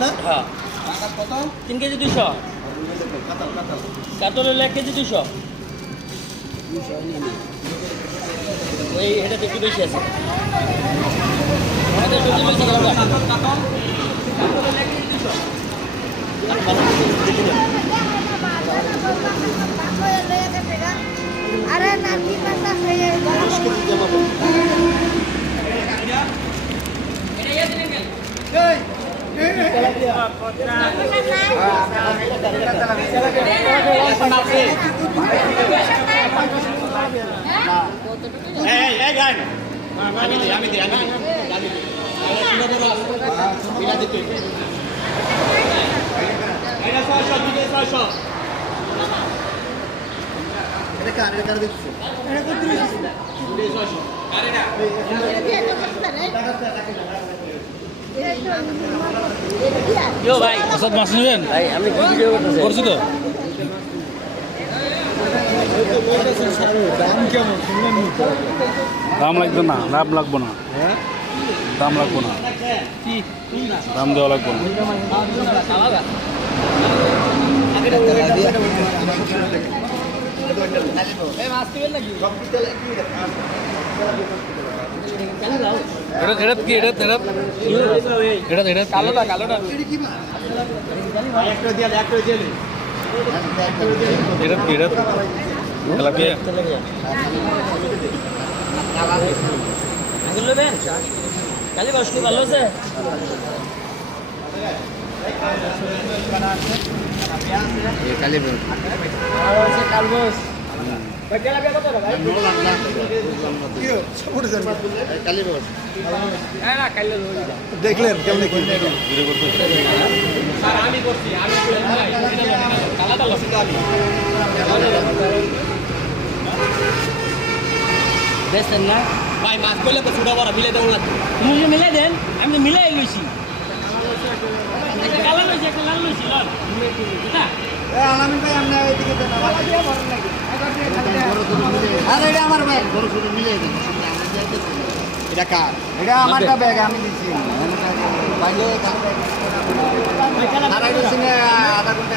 না? হ্যাঁ কত? 3 কেজি 200 কাতল হলে 1 কেজি 200 ওই এটা তো একটু বেশি আছে আমাদের বেশি বেশি গেল अरे नानी करता है ये এটা কার দেখছো? ইয়ো ভাই আসাদ মাছ নেবেন ভাই আমি ভিডিও করতেছি করছি তো দাম কেমন শুনলেন তো? দাম লাগবে না লাভ লাগবো না হ্যাঁ দাম লাগবো না দাম দেওয়া লাগবো না এটা এটা কি এটা এটা এটা এটা কালোটা কালোটা এটা কি এটা তেলাপিয়া আঙ্গুল নেবেন কালি বাস কি ভালো আছে কালবস দেখলেন কেমন কি বেচতেন না ভাই মাছ করলে তো ছোটো বড় মিলে দেবো না তুমি যে মিলাই দেন আমি তো মিলাই লইছি একটা কালো লইছি একটা লাল লইছি লন এটা আলামিন ভাই আমরা এদিকে দেন আরে এটা আমার ব্যাগ বড় ছোট মিলে দেন এটা কার এটা আমারটা ব্যাগ আমি দিচ্ছি বাইরে আধা ঘন্টা